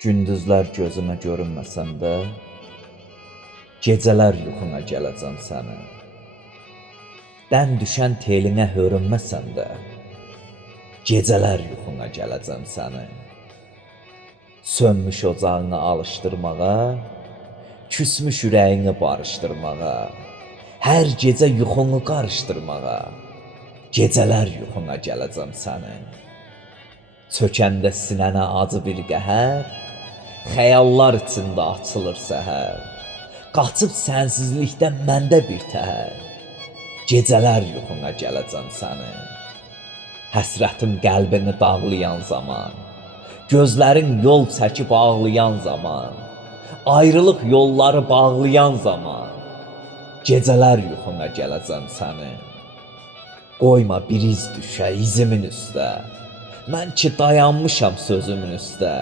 Gündüzlər gözümə görünməsən də, gecələr yuxuna gələcəm sənin. Dən düşən telinə hörünməsən də, gecələr yuxuna gələcəm sənin. Sönmüş ocağını alışdırmağa, küsmüş ürəyini barışdırmağa, hər gecə yuxunu qarışdırmağa, gecələr yuxuna gələcəm sənin. Çökəndə sinənə acı bir qəhər, xəyallar içində açılır səhər. Qaçıb sənsizlikdən məndə bir təhər, gecələr yuxuna gələcəm sənin. Həsrətim qəlbini dağlayan zaman, gözlərin yol çəkib ağlayan zaman, ayrılıq yolları bağlayan zaman, gecələr yuxuna gələcəm sənin. Qoyma bir iz düşə izimin üstə, mən ki dayanmışam sözümün üstə.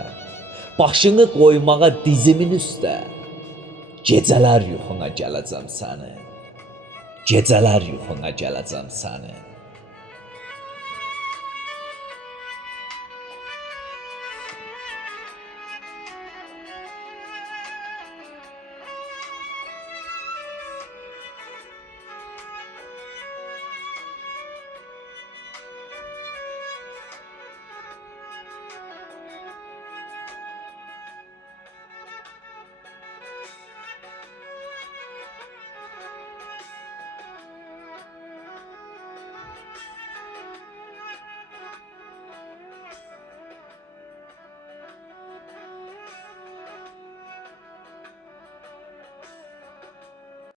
Başını qoymağa dizimin üstə, gecələr yuxuna gələcəm sənin. Gecələr yuxuna gələcəm sənin.